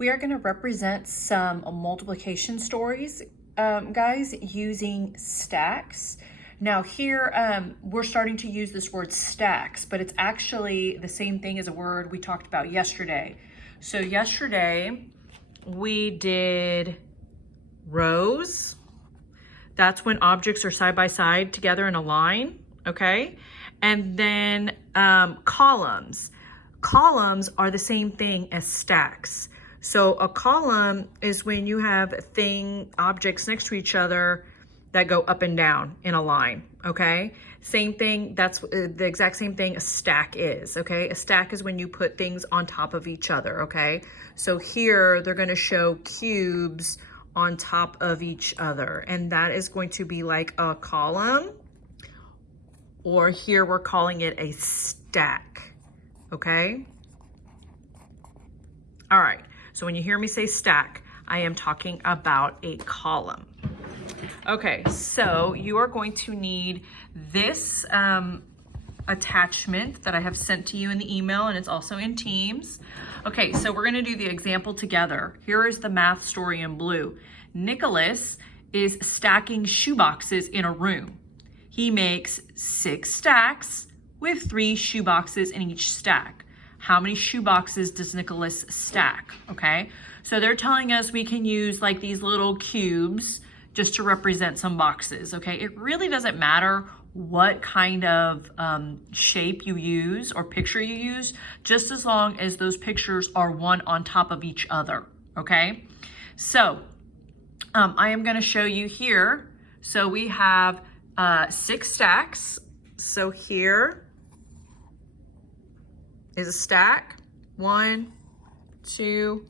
We are going to represent some multiplication stories, guys, using stacks. Now here, we're starting to use this word stacks, but it's actually the same thing as a word we talked about yesterday. So yesterday we did rows. That's when objects are side by side together in a line, okay? And then columns. Columns are the same thing as stacks. So a column is when you have objects next to each other that go up and down in a line, okay? Same thing, that's the exact same thing a stack is, okay? A stack is when you put things on top of each other, okay? So here they're gonna show cubes on top of each other, and that is going to be like a column, or here we're calling it a stack, okay? All right, so when you hear me say stack, I am talking about a column. Okay, so you are going to need this attachment that I have sent to you in the email, and it's also in Teams. Okay, so we're gonna do the example together. Here is the math story in blue. Nicholas is stacking shoeboxes in a room. He makes 6 stacks with 3 shoeboxes in each stack. How many shoeboxes does Nicholas stack? Okay, so they're telling us we can use like these little cubes just to represent some boxes, okay? It really doesn't matter what kind of shape you use or picture you use, just as long as those pictures are one on top of each other, okay? So I am gonna show you here. So we have 6 stacks. So here is a stack. 1, 2,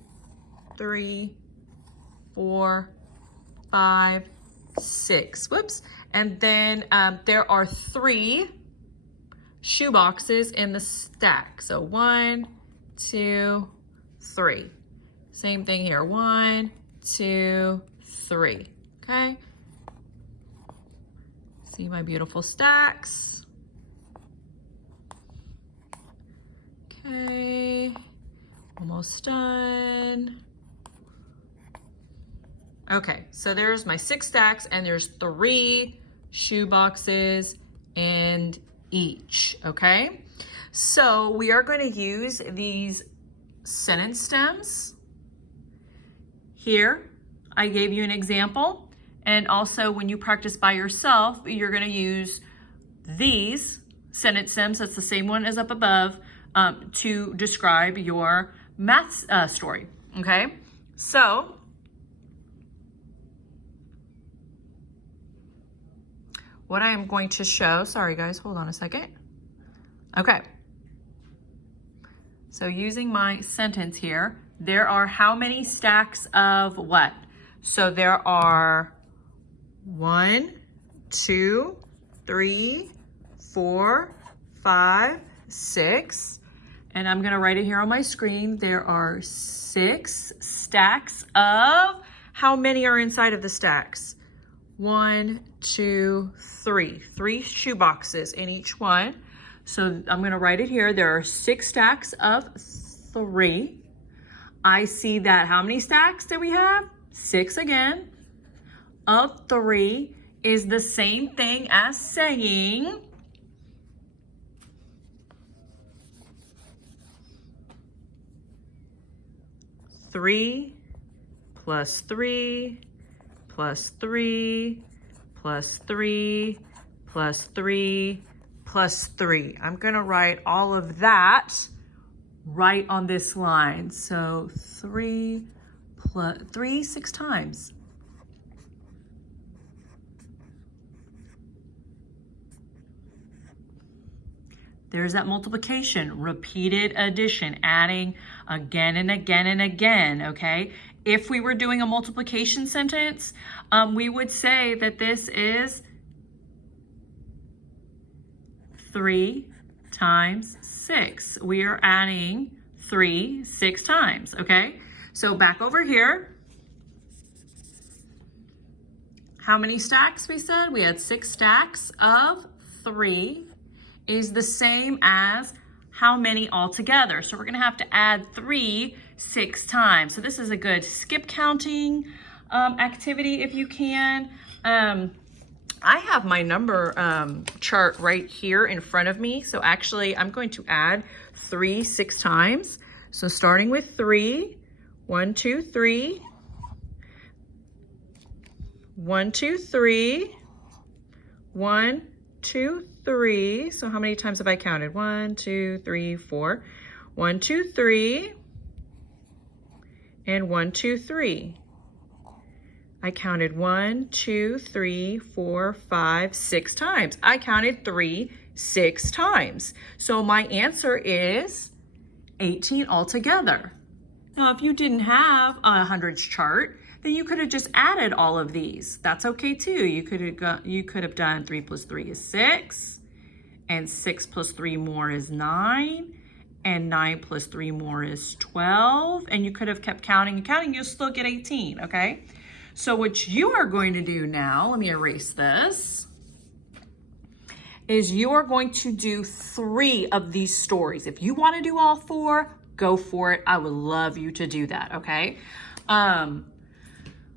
3, 4, 5, 6. Whoops. And then there are 3 shoe boxes in the stack. So 1, 2, 3. Same thing here. 1, 2, 3. Okay. See my beautiful stacks. Okay. Almost done. Okay, so there's my 6 stacks, and there's 3 shoe boxes in each, okay? So we are going to use these sentence stems. Here, I gave you an example, and also when you practice by yourself, you're going to use these sentence stems, that's the same one as up above, to describe your math story, okay? So, what I am going to show, sorry guys, hold on a second. Okay. So using my sentence here, there are how many stacks of what? So there are 1, 2, 3, 4, 5, 6. And I'm gonna write it here on my screen. There are 6 stacks of, how many are inside of the stacks? 1, 2, 3. 3 shoe boxes in each one. So I'm gonna write it here. There are 6 stacks of 3. I see that, how many stacks do we have? 6 again. Of 3 is the same thing as saying 3 plus 3 plus 3 plus 3 plus 3 plus 3. I'm gonna write all of that right on this line. So 3 plus 3 6 times. There's that multiplication, repeated addition, adding again and again and again, okay? If we were doing a multiplication sentence, we would say that this is 3 times 6. We are adding 3 6 times, okay? So back over here, how many stacks we said? We had 6 stacks of 3 is the same as how many altogether. So we're gonna have to add 3 6 times. So this is a good skip counting activity if you can. I have my number chart right here in front of me. So actually I'm going to add 3 6 times. So starting with 3, 1, 2, 3, 1, 2, 3, 1, 2, 3. So how many times have I counted? 1, 2, 3, 4. 1, 2, 3, and 1, 2, 3. I counted 1, 2, 3, 4, 5, 6 times. I counted 3 6 times. So my answer is 18 altogether. Now, if you didn't have a hundreds chart, then you could have just added all of these. That's okay too. You could have done 3 plus 3 is 6, and 6 plus 3 more is 9, and 9 plus 3 more is 12, and you could have kept counting and counting, you'll still get 18, okay? So what you are going to do now, let me erase this, is you are going to do 3 of these stories. If you want to do all 4, go for it. I would love you to do that, okay?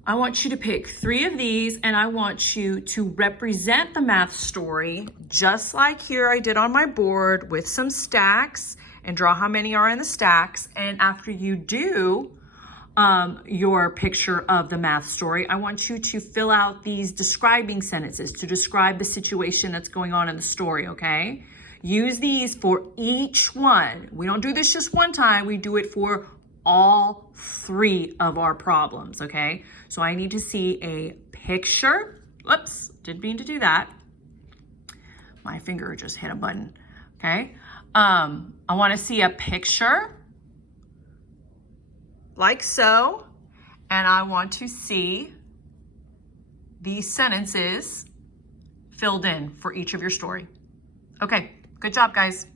I want you to pick 3 of these, and I want you to represent the math story just like here I did on my board with some stacks, and draw how many are in the stacks. And after you do your picture of the math story, I want you to fill out these describing sentences to describe the situation that's going on in the story, okay? Use these for each one. We don't do this just one time, we do it for all 3 of our problems, okay? So I need to see a picture. Whoops, didn't mean to do that. My finger just hit a button, okay? I wanna see a picture like so, and I want to see these sentences filled in for each of your story. Okay, good job, guys.